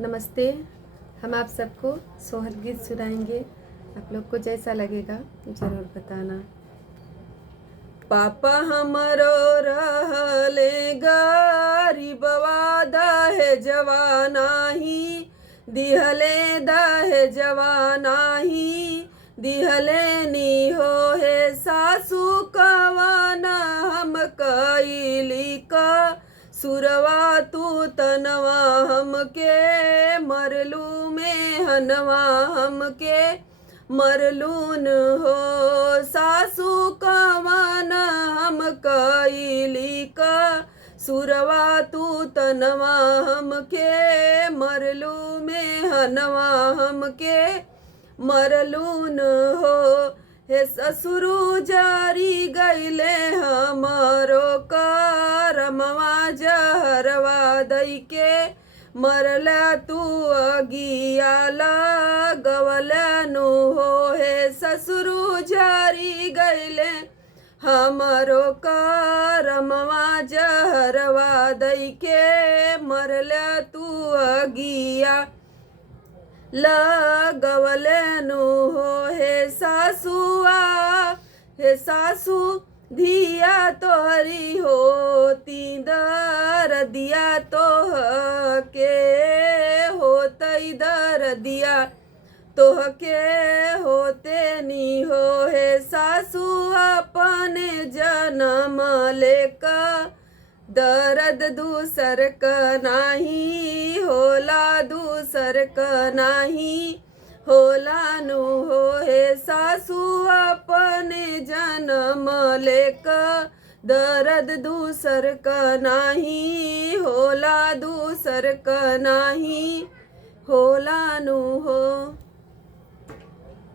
नमस्ते। हम आप सबको सोहर गीत सुनाएंगे। आप लोग को जैसा लगेगा ज़रूर बताना। पापा हमरो रहले गरीबवा दहे जवानाही, दिहले दहे जवानाही, दिहले नी हो हे सासू कवन हम कैली का सुरवा तू तनवा हमके मरलू में हनवा हमके मरलून हो सासू कवन हम कैली का सुरवा तू तनवा हमके मरलू में हनवा हमके मरलून हो। हे ससुरु जारी गईले हमारो करमवा जहरवा दई के मरला तू अगिया लगवलनु हो। हे ससुरु जारी गईले हमारो करमवा जहरवा दई के मरला तू अगिया लगवलनु हो। हे सासुआ हे सासू धिया तोहरी होती दरदिया तोह के होतई दरदिया तोह के होते नी हो। हे सासू अपने जन्म लेका दर्द दूसर का नाही होला, दूसर का नाही होला नु हो। हे सासू अपने जन्म लेका दर्द दूसर का नाही होला, दूसर का नाही होला नु हो।